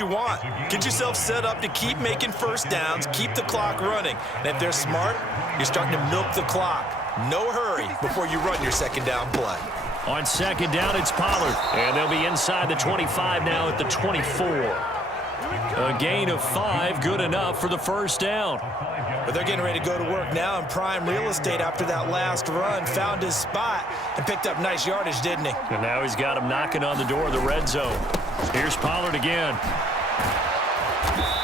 what you want. Get yourself set up to keep making first downs, keep the clock running. And if they're smart, you're starting to milk the clock. No hurry before you run your second down play. On second down, it's Pollard. And they'll be inside the 25 now at the 24. A gain of 5, good enough for the first down. But they're getting ready to go to work now in prime real estate after that last run. Found his spot and picked up nice yardage, didn't he? And now he's got him knocking on the door of the red zone. Here's Pollard again.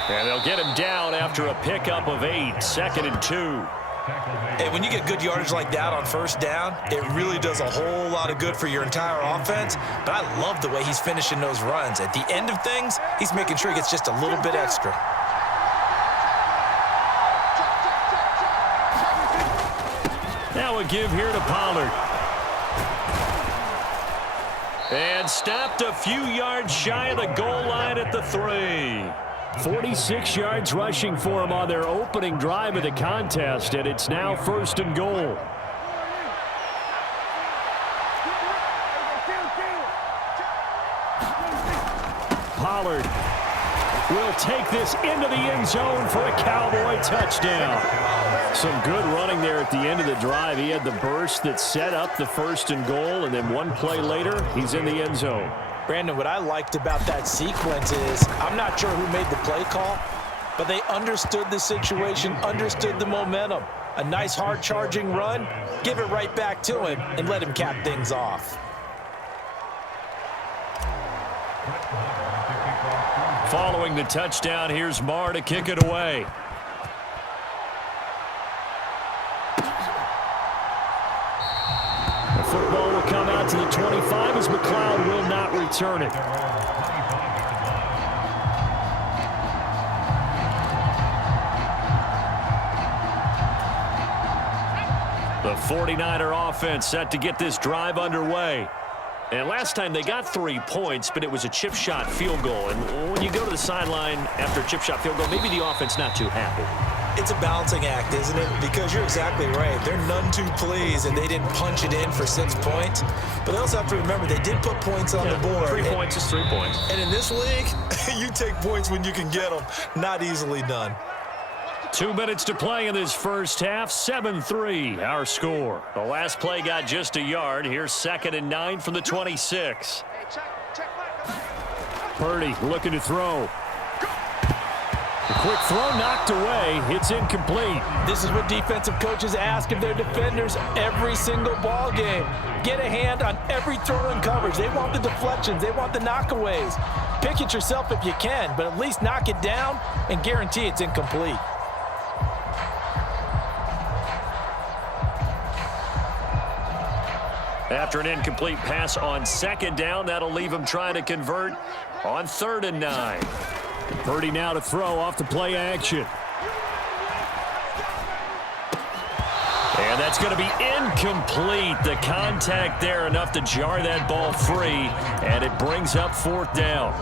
And they'll get him down after a pickup of 8, 2nd and 2. Hey, when you get good yardage like that on first down, it really does a whole lot of good for your entire offense. But I love the way he's finishing those runs. At the end of things, he's making sure he gets just a little bit extra. Now a give here to Pollard. And stopped a few yards shy of the goal line at the 3. 46 yards rushing for him on their opening drive of the contest, and it's now 1st and goal. Pollard will take this into the end zone for a Cowboy touchdown. Some good running there at the end of the drive. He had the burst that set up the 1st and goal, and then one play later, he's in the end zone. Brandon, what I liked about that sequence is I'm not sure who made the play call, but they understood the situation, understood the momentum. A nice hard-charging run, give it right back to him, and let him cap things off. Following the touchdown, here's Marr to kick it away. The football will come out to the 25 as McLeod will not return it. The 49er offense set to get this drive underway. And last time they got 3 points, but it was a chip shot field goal. And when you go to the sideline after a chip shot field goal, maybe the offense not too happy. It's a balancing act, isn't it? Because you're exactly right. They're none too pleased, and they didn't punch it in for 6 points. But they also have to remember they did put points on the board. 3 points is 3 points. And in this league, you take points when you can get them. Not easily done. 2 minutes to play in this first half. 7-3, our score. The last play got just a yard. Here's 2nd and 9 from the 26. Purdy looking to throw. The quick throw knocked away. It's incomplete. This is what defensive coaches ask of their defenders every single ball game. Get a hand on every throw in coverage. They want the deflections. They want the knockaways. Pick it yourself if you can, but at least knock it down and guarantee it's incomplete. After an incomplete pass on 2nd down, that'll leave him trying to convert on 3rd and 9. Purdy now to throw off the play action. And that's going to be incomplete. The contact there enough to jar that ball free, and it brings up 4th down.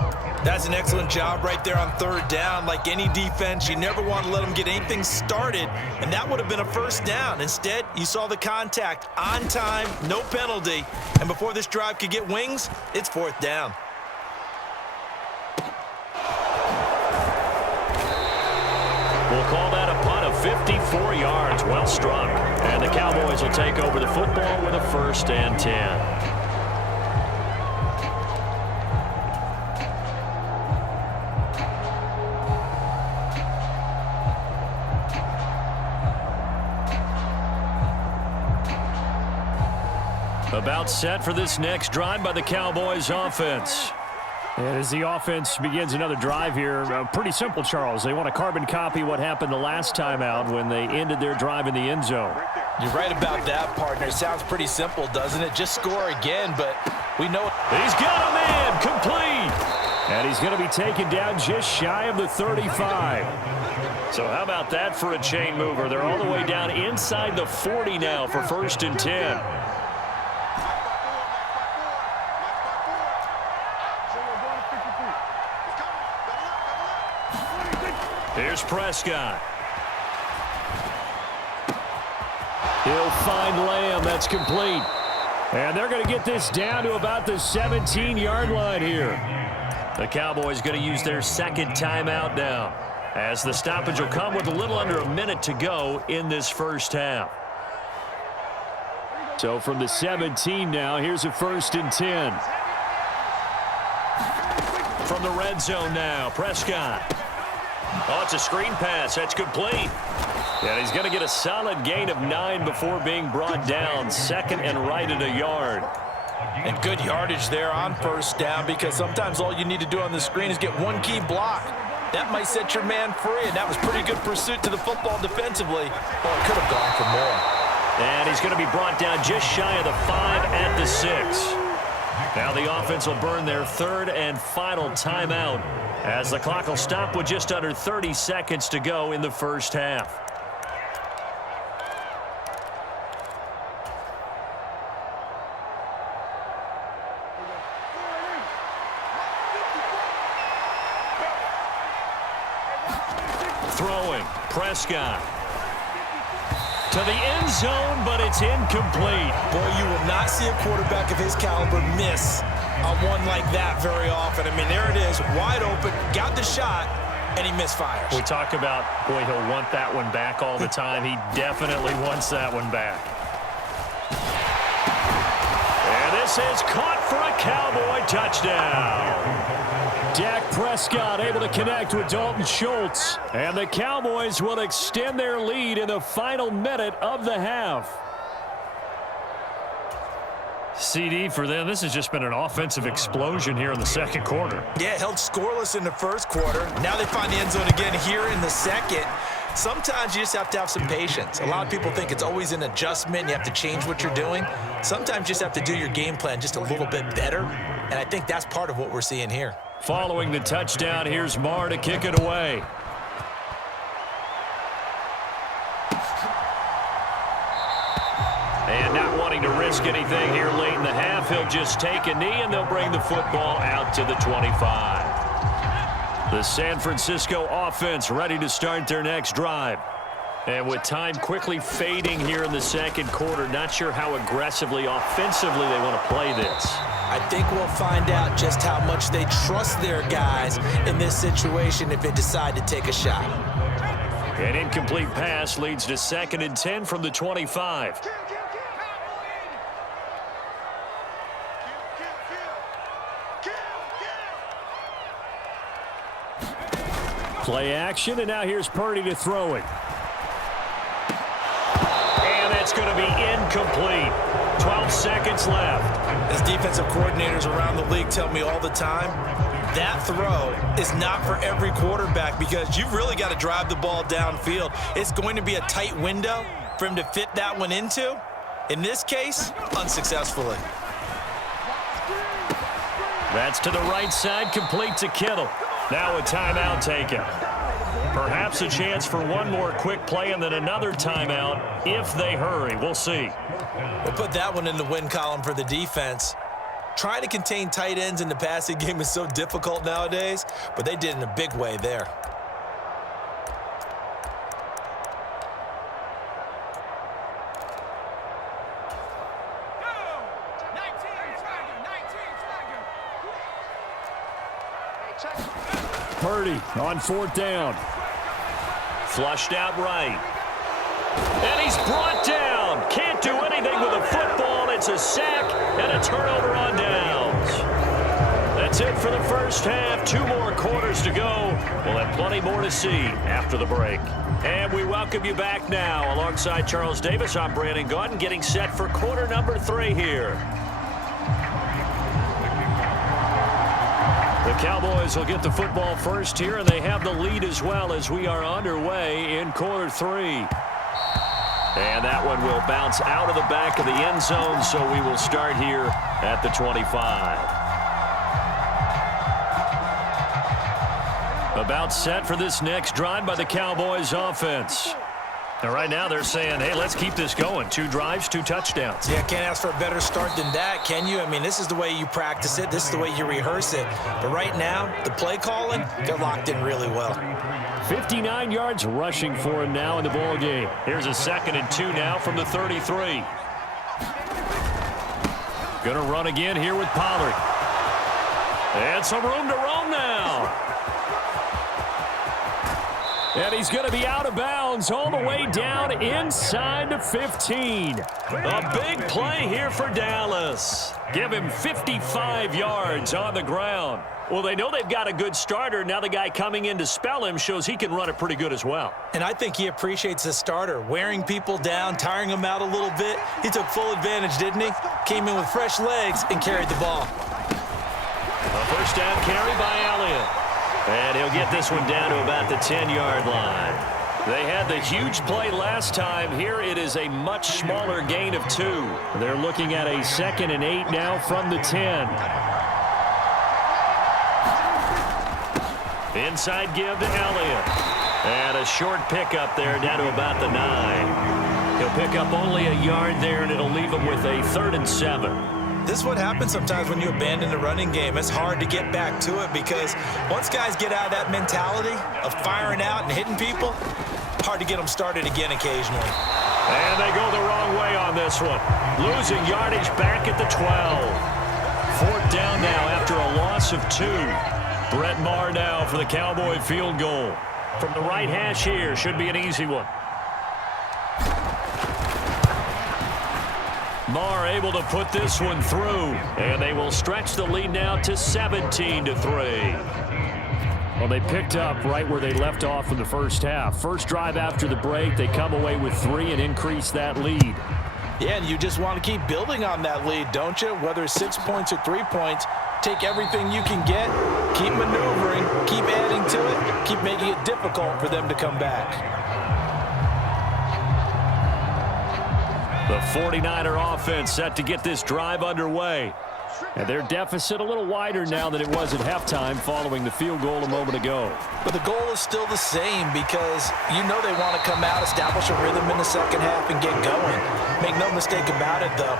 That's an excellent job right there on 3rd down. Like any defense, you never want to let them get anything started, and that would have been a 1st down. Instead, you saw the contact on time, no penalty, and before this drive could get wings, it's 4th down. We'll call that a punt of 54 yards. Well struck. And the Cowboys will take over the football with a 1st and 10. About set for this next drive by the Cowboys offense. And as the offense begins another drive here, pretty simple, Charles. They want to carbon copy what happened the last time out when they ended their drive in the end zone. You're right about that, partner. It sounds pretty simple, doesn't it? Just score again, but we know it. He's got a man, complete. And he's going to be taken down just shy of the 35. So how about that for a chain mover? They're all the way down inside the 40 now for 1st and 10. Here's Prescott. He'll find Lamb. That's complete. And they're going to get this down to about the 17-yard line here. The Cowboys going to use their second timeout now, as the stoppage will come with a little under a minute to go in this first half. So from the 17 now, here's a 1st and 10. From the red zone now, Prescott. Oh, it's a screen pass. That's complete. And he's going to get a solid gain of 9 before being brought down. 2nd and right at a yard. And good yardage there on 1st down, because sometimes all you need to do on the screen is get one key block. That might set your man free, and that was pretty good pursuit to the football defensively. Oh, it could have gone for more. And he's going to be brought down just shy of the 5 at the 6. Now the offense will burn their 3rd and final timeout, as the clock will stop with just under 30 seconds to go in the first half. Throwing, Prescott. To the end zone, but it's incomplete. Boy, you will not see a quarterback of his caliber miss on one like that very often. I mean, there it is, wide open, got the shot, and he misfires. We talk about, boy, he'll want that one back all the time. He definitely wants that one back. And this is caught for a Cowboy touchdown. Dak Prescott able to connect with Dalton Schultz. And the Cowboys will extend their lead in the final minute of the half. CD for them, this has just been an offensive explosion here in the second quarter. Yeah, held scoreless in the first quarter. Now they find the end zone again here in the second. Sometimes you just have to have some patience. A lot of people think it's always an adjustment. You have to change what you're doing. Sometimes you just have to do your game plan just a little bit better. And I think that's part of what we're seeing here. Following the touchdown, here's Marr to kick it away. And not wanting to risk anything here late in the half, he'll just take a knee, and they'll bring the football out to the 25. The San Francisco offense ready to start their next drive. And with time quickly fading here in the second quarter, not sure how aggressively, offensively they want to play this. I think we'll find out just how much they trust their guys in this situation if they decide to take a shot. An incomplete pass leads to 2nd and 10 from the 25. Play action, and now here's Purdy to throw it. And that's going to be incomplete. 12 seconds left. As defensive coordinators around the league tell me all the time, that throw is not for every quarterback, because you've really got to drive the ball downfield. It's going to be a tight window for him to fit that one into. In this case, unsuccessfully. That's to the right side, complete to Kittle. Now a timeout taken. Perhaps a chance for one more quick play and then another timeout if they hurry. We'll see. We'll put that one in the win column for the defense. Trying to contain tight ends in the passing game is so difficult nowadays, but they did it in a big way there. Purdy on 4th down. Flushed out right. And he's brought down. Can't do anything with a football. It's a sack and a turnover on downs. That's it for the first half. 2 more quarters to go. We'll have plenty more to see after the break. And we welcome you back now. Alongside Charles Davis, I'm Brandon Gaudin, getting set for quarter number 3 here. The Cowboys will get the football first here, and they have the lead as well as we are underway in quarter 3. And that one will bounce out of the back of the end zone, so we will start here at the 25. About set for this next drive by the Cowboys offense. And right now they're saying, hey, let's keep this going. 2 drives, 2 touchdowns. Yeah, can't ask for a better start than that, can you? I mean, this is the way you practice it. This is the way you rehearse it. But right now, the play calling, they're locked in really well. 59 yards rushing for him now in the ball game. Here's a 2nd and 2 now from the 33. Going to run again here with Pollard. And some room to roam now. And he's going to be out of bounds all the way down inside the 15. A big play here for Dallas. Give him 55 yards on the ground. Well, they know they've got a good starter. Now the guy coming in to spell him shows he can run it pretty good as well. And I think he appreciates the starter, wearing people down, tiring them out a little bit. He took full advantage, didn't he? Came in with fresh legs and carried the ball. A first down carry by Elliott. And he'll get this one down to about the 10-yard line. They had the huge play last time. Here it is a much smaller gain of 2. They're looking at a 2nd and 8 now from the 10. Inside give to Elliott. And a short pickup there down to about the 9. He'll pick up only a yard there, and it'll leave him with a 3rd and 7. This is what happens sometimes when you abandon the running game. It's hard to get back to it because once guys get out of that mentality of firing out and hitting people, hard to get them started again occasionally. And they go the wrong way on this one. Losing yardage back at the 12. 4th down now after a loss of 2. Brett Maher now for the Cowboy field goal. From the right hash here, should be an easy one. Maher able to put this one through, and they will stretch the lead now to 17-3. Well, they picked up right where they left off in the first half. First drive after the break, they come away with 3 and increase that lead. Yeah, and you just want to keep building on that lead, don't you? Whether it's 6 points or 3 points, take everything you can get, keep maneuvering, keep adding to it, keep making it difficult for them to come back. The 49er offense set to get this drive underway. And their deficit a little wider now than it was at halftime following the field goal a moment ago. But the goal is still the same because you know they want to come out, establish a rhythm in the second half, and get going. Make no mistake about it, though.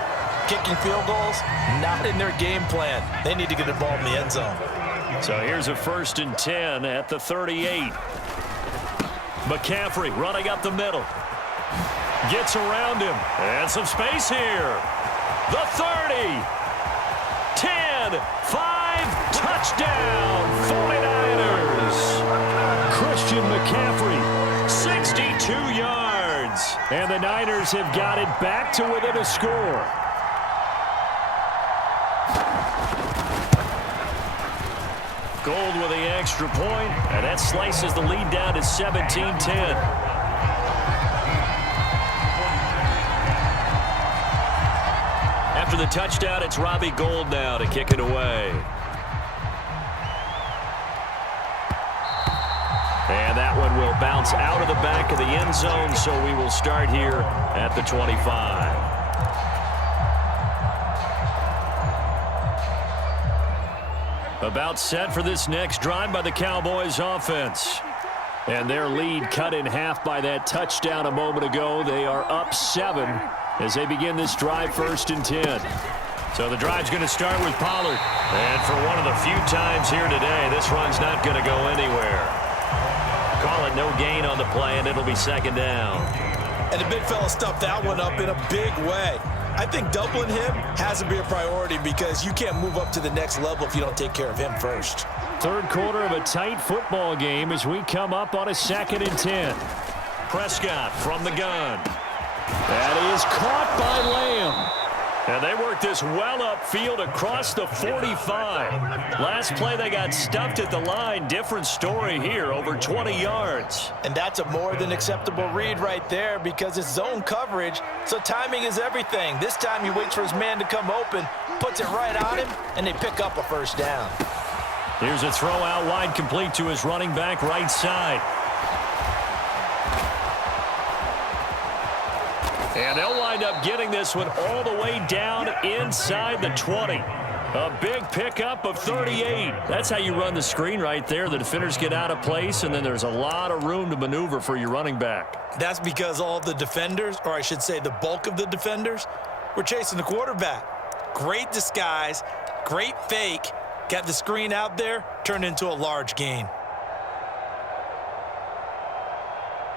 Kicking field goals, not in their game plan. They need to get the ball in the end zone. So here's a 1st and 10 at the 38. McCaffrey running up the middle. Gets around him. And some space here. The 30. 10. 5. Touchdown. 49ers. Christian McCaffrey. 62 yards. And the Niners have got it back to within a score. Gold with the extra point. And that slices the lead down to 17-10. After the touchdown, it's Robbie Gould now to kick it away. And that one will bounce out of the back of the end zone, so we will start here at the 25. About set for this next drive by the Cowboys offense. And their lead cut in half by that touchdown a moment ago. They are up 7 as they begin this drive 1st and 10. So the drive's going to start with Pollard. And for one of the few times here today, this run's not going to go anywhere. Call it no gain on the play, and it'll be 2nd down. And the big fella stuffed that one up in a big way. I think doubling him has to be a priority because you can't move up to the next level if you don't take care of him first. 3rd quarter of a tight football game as we come up on a 2nd and 10. Prescott from the gun. That is caught by Lamb. And they work this well upfield across the 45. Last play they got stuffed at the line. Different story here, over 20 yards. And that's a more than acceptable read right there because it's zone coverage, so timing is everything. This time he waits for his man to come open, puts it right on him, and they pick up a 1st down. Here's a throw out wide complete to his running back right side. And they'll wind up getting this one all the way down inside the 20. A big pickup of 38. That's how you run the screen right there. The defenders get out of place, and then there's a lot of room to maneuver for your running back. That's because all the defenders, or I should say the bulk of the defenders, were chasing the quarterback. Great disguise, great fake. Got the screen out there, turned into a large gain.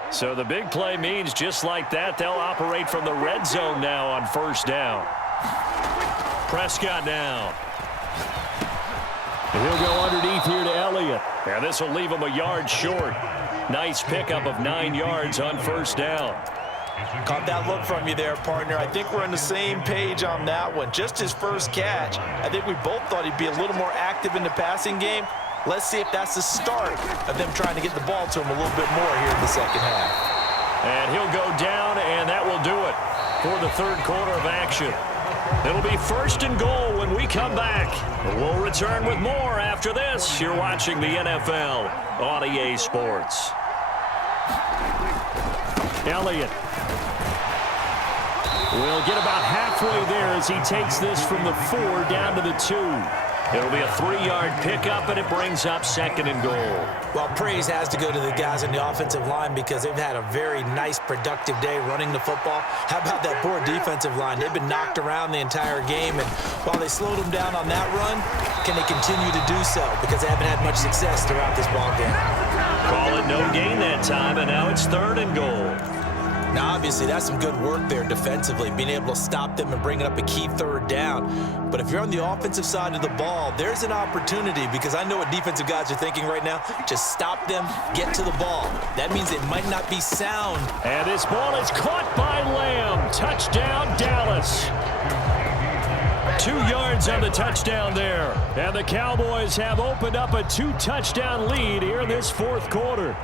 So the big play means just like that, they'll operate from the red zone now on 1st down. Prescott now. He'll go underneath here to Elliott. And this will leave him a yard short. Nice pickup of 9 yards on first down. Caught that look from you there, partner. I think we're on the same page on that one. Just his first catch. I think we both thought he'd be a little more active in the passing game. Let's see if that's the start of them trying to get the ball to him a little bit more here in the second half. And he'll go down, and that will do it for the third quarter of action. It'll be 1st and goal when we come back. We'll return with more after this. You're watching the NFL on EA Sports. Elliott will get about halfway there as he takes this from the 4 down to the 2. It'll be a 3-yard pickup, and it brings up 2nd and goal. Well, praise has to go to the guys on the offensive line because they've had a very nice, productive day running the football. How about that poor defensive line? They've been knocked around the entire game, and while they slowed them down on that run, can they continue to do so? Because they haven't had much success throughout this ball game. Call it no gain that time, and now it's 3rd and goal. Now, obviously, that's some good work there defensively, being able to stop them and bringing up a key 3rd down. But if you're on the offensive side of the ball, there's an opportunity because I know what defensive guys are thinking right now. Just stop them, get to the ball. That means it might not be sound. And this ball is caught by Lamb. Touchdown, Dallas. 2 yards on the touchdown there. And the Cowboys have opened up a 2-touchdown lead here in this 4th quarter.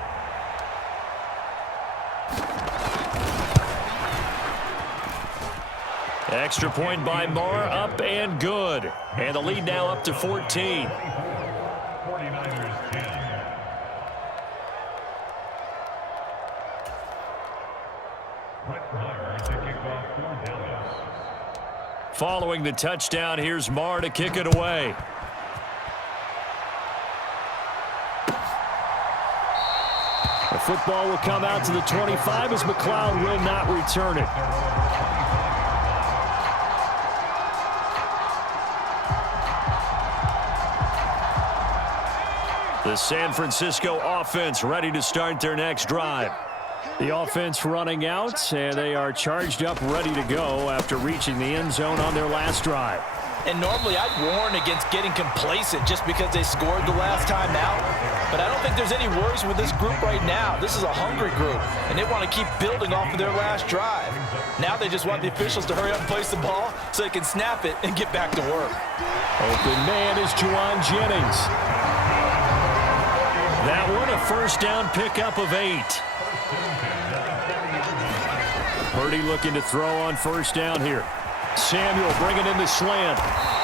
Extra point by Marr, up and good. And the lead now up to 14. Following the touchdown, here's Marr to kick it away. The football will come out to the 25 as McLeod will not return it. The San Francisco offense ready to start their next drive. The offense running out, and they are charged up, ready to go after reaching the end zone on their last drive. And normally I'd warn against getting complacent just because they scored the last time out. But I don't think there's any worries with this group right now. This is a hungry group, and they want to keep building off of their last drive. Now they just want the officials to hurry up and place the ball so they can snap it and get back to work. Open man is Juwan Jennings. That one a 1st down pickup of 8. Purdy looking to throw on 1st down here. Samuel bringing in the slant.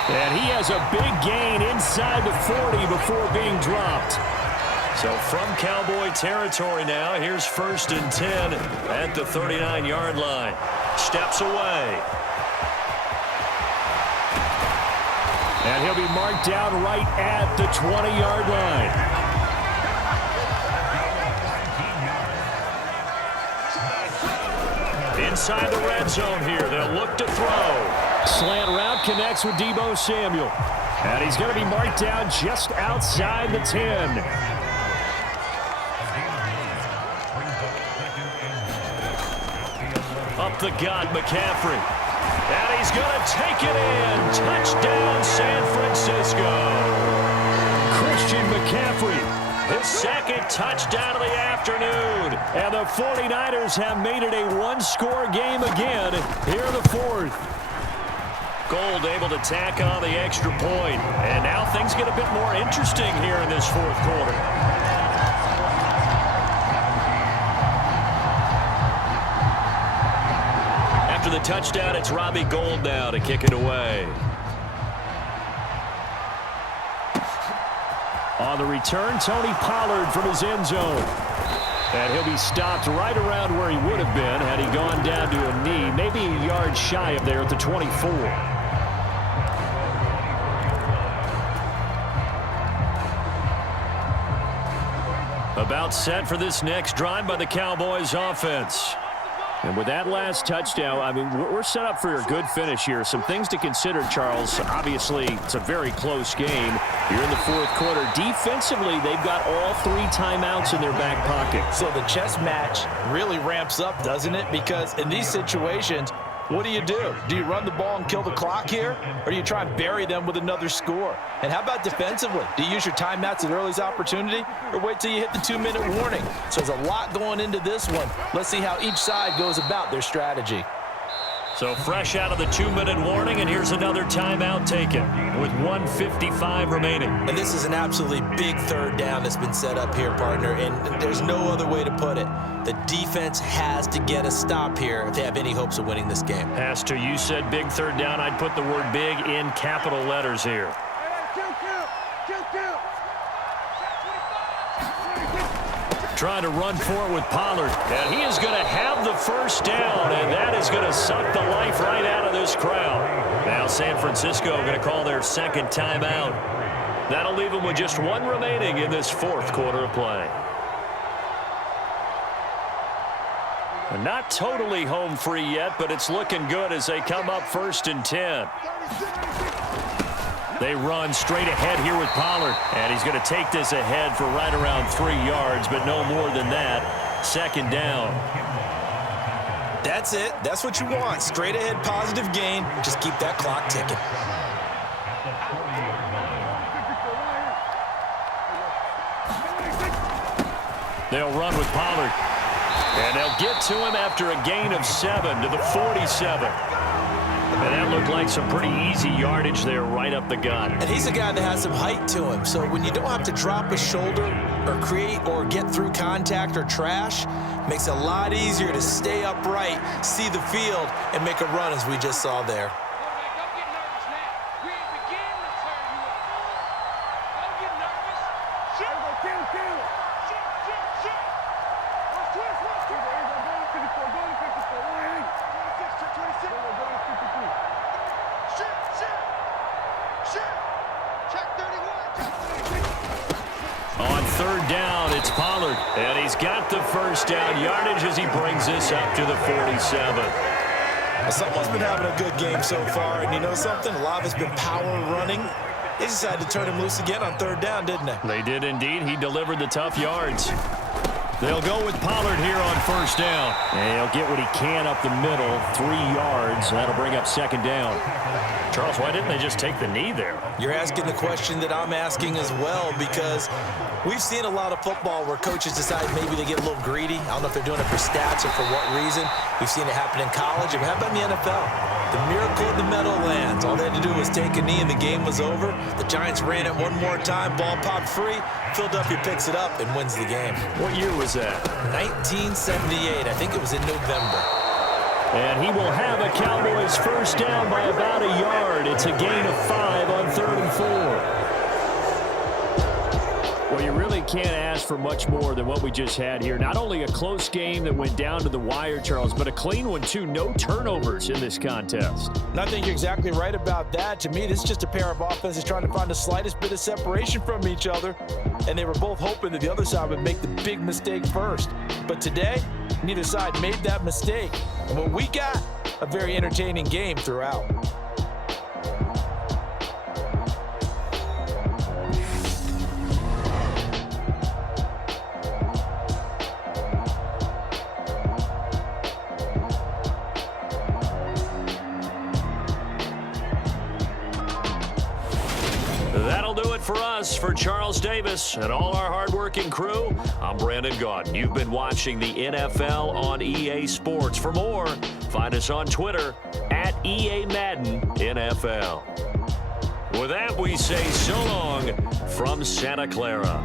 And he has a big gain inside the 40 before being dropped. So from Cowboy territory now, here's 1st and 10 at the 39-yard line. Steps away. And he'll be marked down right at the 20-yard line. Inside the red zone here, they'll look to throw. Slant route connects with Deebo Samuel. And he's going to be marked down just outside the 10. Up the gut, McCaffrey. And he's going to take it in. Touchdown, San Francisco. Christian McCaffrey. His 2nd touchdown of the afternoon. And the 49ers have made it a 1-score game again here in the 4th. Gold able to tack on the extra point. And now things get a bit more interesting here in this 4th quarter. After the touchdown, it's Robbie Gould now to kick it away. On the return, Tony Pollard from his end zone. And he'll be stopped right around where he would have been had he gone down to a knee, maybe a yard shy of there at the 24. About set for this next drive by the Cowboys offense. And with that last touchdown, I mean, we're set up for a good finish here. Some things to consider, Charles. Obviously, it's a very close game. You're in the 4th quarter. Defensively, they've got all 3 timeouts in their back pocket. So the chess match really ramps up, doesn't it? Because in these situations, What do? Do you run the ball and kill the clock here? Or do you try and bury them with another score? And how about defensively? Do you use your timeouts at earliest opportunity? Or wait till you hit the 2-minute warning? So there's a lot going into this one. Let's see how each side goes about their strategy. So fresh out of the 2-minute warning, and here's another timeout taken with 1:55 remaining. And this is an absolutely big third down that's been set up here, partner, and there's no other way to put it. The defense has to get a stop here if they have any hopes of winning this game. Has to. You said big third down. I'd put the word big in capital letters here. Trying to run for it with Pollard. And he is going to have the first down, and that is going to suck the life right out of this crowd. Now San Francisco going to call their second timeout. That'll leave them with just one remaining in this fourth quarter of play. And not totally home free yet, but it's looking good as they come up 1st and 10. They run straight ahead here with Pollard. And he's going to take this ahead for right around 3 yards, but no more than that. 2nd down. That's it. That's what you want. Straight ahead positive gain. Just keep that clock ticking. They'll run with Pollard. And they'll get to him after a gain of 7 to the 47. And that looked like some pretty easy yardage there right up the gut. And he's a guy that has some height to him. So when you don't have to drop a shoulder or create or get through contact or trash, makes it a lot easier to stay upright, see the field, and make a run as we just saw there. On 3rd down, it's Pollard. And he's got the first down yardage as he brings this up to the 47. Well, someone's been having a good game so far, and you know something? A lot of it's been power running. They decided to turn him loose again on 3rd down, didn't they? They did indeed. He delivered the tough yards. They'll go with Pollard here on 1st down. And he'll get what he can up the middle, 3 yards. That'll bring up 2nd down. Charles, why didn't they just take the knee there? You're asking the question that I'm asking as well, because we've seen a lot of football where coaches decide maybe they get a little greedy. I don't know if they're doing it for stats or for what reason. We've seen it happen in college. And how about in the NFL? The miracle of the Meadowlands. All they had to do was take a knee and the game was over. The Giants ran it one more time. Ball popped free. Philadelphia picks it up and wins the game. What year was that? 1978. I think it was in November. And he will have a Cowboys first down by about a yard. It's a gain of 5 on 3rd and 4. Well, you really can't ask for much more than what we just had here. Not only a close game that went down to the wire, Charles, but a clean one, too. No turnovers in this contest. And I think you're exactly right about that. To me, this is just a pair of offenses trying to find the slightest bit of separation from each other. And they were both hoping that the other side would make the big mistake first. But today, neither side made that mistake. And what we got, a very entertaining game throughout. That'll do it for us. For Charles Davis and all our hardworking crew, I'm Brandon Gaudin. You've been watching the NFL on EA Sports. For more, find us on Twitter at EA Madden NFL. With that, we say so long from Santa Clara.